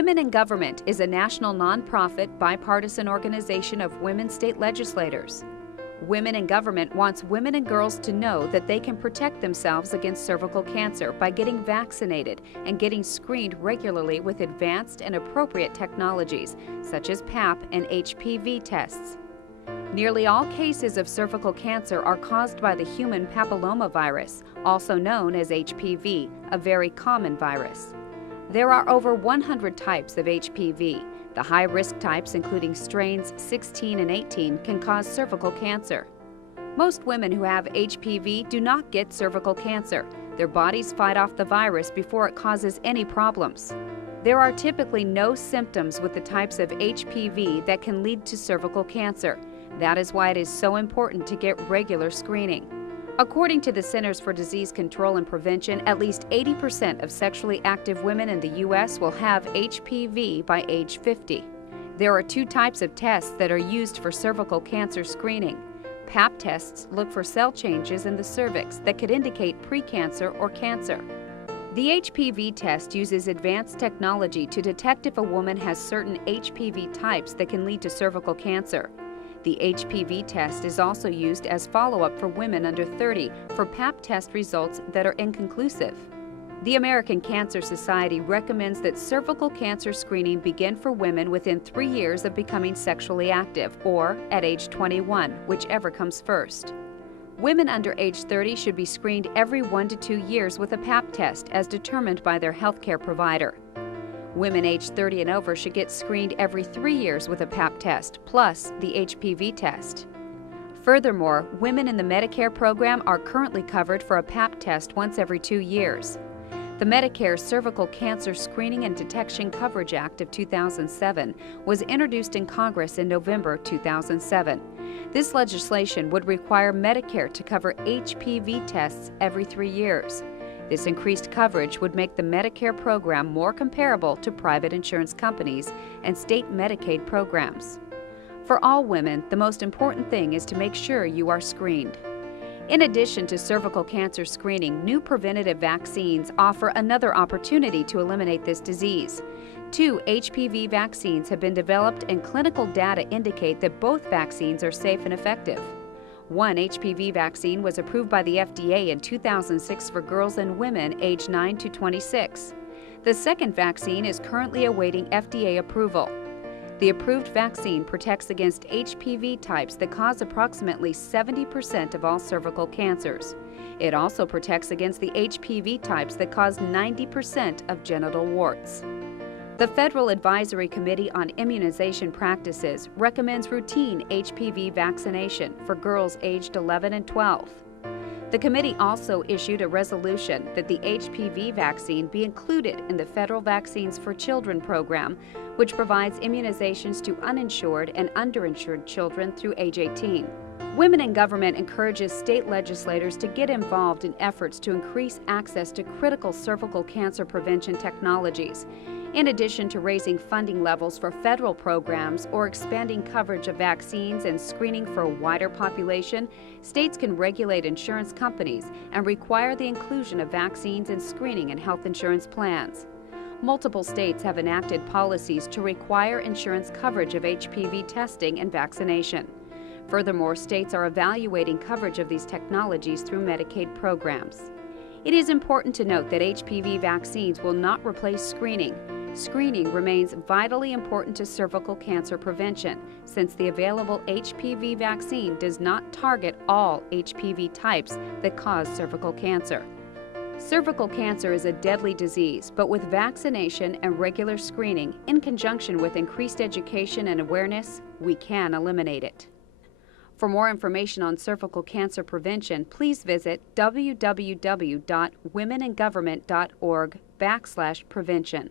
Women in Government is a national nonprofit bipartisan organization of women state legislators. Women in Government wants women and girls to know that they can protect themselves against cervical cancer by getting vaccinated and getting screened regularly with advanced and appropriate technologies such as PAP and HPV tests. Nearly all cases of cervical cancer are caused by the human papillomavirus, also known as HPV, a very common virus. There are over 100 types of HPV. The high-risk types, including strains 16 and 18, can cause cervical cancer. Most women who have HPV do not get cervical cancer. Their bodies fight off the virus before it causes any problems. There are typically no symptoms with the types of HPV that can lead to cervical cancer. That is why it is so important to get regular screening. According to the Centers for Disease Control and Prevention, at least 80% of sexually active women in the U.S. will have HPV by age 50. There are two types of tests that are used for cervical cancer screening. PAP tests look for cell changes in the cervix that could indicate precancer or cancer. The HPV test uses advanced technology to detect if a woman has certain HPV types that can lead to cervical cancer. The HPV test is also used as follow-up for women under 30 for PAP test results that are inconclusive. The American Cancer Society recommends that cervical cancer screening begin for women within 3 years of becoming sexually active or at age 21, whichever comes first. Women under age 30 should be screened every 1 to 2 years with a PAP test as determined by their healthcare provider. Women aged 30 and over should get screened every 3 years with a PAP test, plus the HPV test. Furthermore, women in the Medicare program are currently covered for a PAP test once every 2 years. The Medicare Cervical Cancer Screening and Detection Coverage Act of 2007 was introduced in Congress in November 2007. This legislation would require Medicare to cover HPV tests every 3 years. This increased coverage would make the Medicare program more comparable to private insurance companies and state Medicaid programs. For all women, the most important thing is to make sure you are screened. In addition to cervical cancer screening, new preventative vaccines offer another opportunity to eliminate this disease. 2 HPV vaccines have been developed, and clinical data indicate that both vaccines are safe and effective. One HPV vaccine was approved by the FDA in 2006 for girls and women aged 9 to 26. The second vaccine is currently awaiting FDA approval. The approved vaccine protects against HPV types that cause approximately 70% of all cervical cancers. It also protects against the HPV types that cause 90% of genital warts. The Federal Advisory Committee on Immunization Practices recommends routine HPV vaccination for girls aged 11 and 12. The committee also issued a resolution that the HPV vaccine be included in the Federal Vaccines for Children program, which provides immunizations to uninsured and underinsured children through age 18. Women in Government encourages state legislators to get involved in efforts to increase access to critical cervical cancer prevention technologies. In addition to raising funding levels for federal programs or expanding coverage of vaccines and screening for a wider population, states can regulate insurance companies and require the inclusion of vaccines and screening in health insurance plans. Multiple states have enacted policies to require insurance coverage of HPV testing and vaccination. Furthermore, states are evaluating coverage of these technologies through Medicaid programs. It is important to note that HPV vaccines will not replace screening. Screening remains vitally important to cervical cancer prevention, since the available HPV vaccine does not target all HPV types that cause cervical cancer. Cervical cancer is a deadly disease, but with vaccination and regular screening, in conjunction with increased education and awareness, we can eliminate it. For more information on cervical cancer prevention, please visit www.womeningovernment.org/prevention.